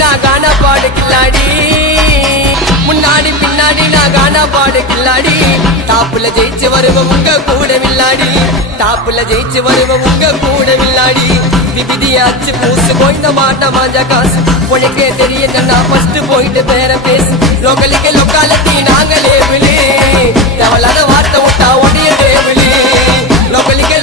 நான் காண பாடு கில்லாடி முன்னாடி பின்னாடி நான் காண பாடு கில்லாடி டாப்புல ஜெயிச்சு வருவோம் உங்க கூட வில்லாடி டாப்புல ஜெயிச்சு வருவோம் உங்க கூட வில்லாடி விதியாச்சு பூசு போய்ந்த மாட்ட மாஞ்சா காசு உனக்கே தெரியும் நான் ஃபர்ஸ்ட் போயிட்டு பேர பேசு லோக்கலுக்கு லொக்காலத்தி நாங்களே விழி தேவலாத வார்த்தை விட்டா ஒடிய விழி லோக்கலுக்கு